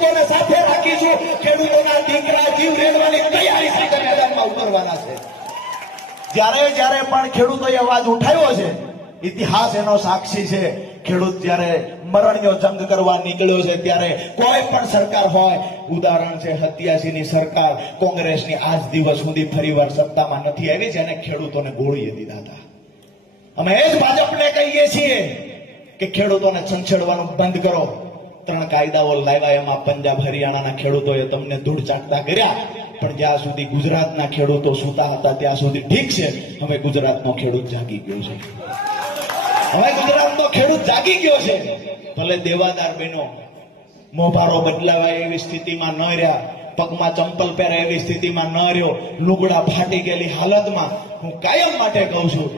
ખેડૂતોને સાથે રાખીશું. ખેડૂતોના દીકરા જીવ રેડવાની તૈયારી સાથે મેદાનમાં ઉતરવાના છે. જ્યારે પણ ખેડૂતોએ અવાજ ઉઠાવ્યો છે, ઇતિહાસ એનો સાક્ષી છે. ખેડૂત જ્યારે મરણીયો જંગ કરવા નીકળ્યો છે ત્યારે કોઈ પણ સરકાર હોય, ઉદાહરણ છે 87 ની સરકાર કોંગ્રેસની, આજ દિવસ સુધી ફરીવાર સત્તામાં નથી આવી, જેને ખેડૂતોને ગોળીએ દીધા હતા. અમે એ જ ભાજપને કહીએ છીએ કે ખેડૂતોને છંછેડવાનું બંધ કરો. 3 કાયદાઓ લાવ્યા, એમાં પંજાબ હરિયાણાના ખેડૂતોએ તમને ધૂળ ચાટતા કર્યા, પણ જ્યાં સુધી ગુજરાતના ખેડૂતો સૂતા હતા ત્યાં સુધી ઠીક છે. હવે ગુજરાતનો ખેડૂત જાગી ગયો છે. હવે ગુજરાતનો ખેડૂત જાગી ગયો છે. ભલે દેવાદાર બહેનો મોભારો બદલાવાય એવી સ્થિતિમાં ન રહ્યા, પગમાં ચંપલ પહેરે એવી સ્થિતિમાં ન રહ્યો, લુગડા ફાટી ગયેલી હાલતમાં, હું કાયમ માટે કહું છું,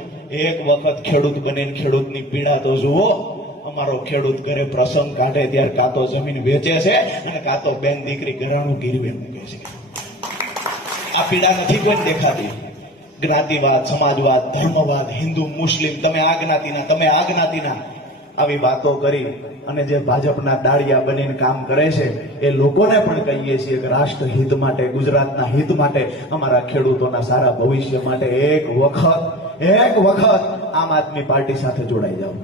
એક વખત ખેડૂત બનીને ખેડૂતની પીડા તો જુઓ. અમારો ખેડૂત ઘરે પ્રસંગ કાઢે ત્યારે કાં તો જમીન વેચે છે અને કાં તો બેન દીકરી ઘરાણું ગીરવે મૂકે છે. આ પીડા નથી કોઈ દેખાતી. જ્ઞાતિવાદ, સમાજવાદ, ધર્મવાદ, હિન્દુ મુસ્લિમ, તમે આ જ્ઞાતિના, તમે આ જ્ઞાતિના, આવી વાતો કરી અને જે ભાજપના દાળિયા બનીને કામ કરે છે એ લોકોને પણ કહીએ છીએ કે રાષ્ટ્ર હિત માટે, ગુજરાતના હિત માટે, અમારા ખેડૂતોના સારા ભવિષ્ય માટે એક વખત આમ આદમી પાર્ટી સાથે જોડાઈ જાઓ.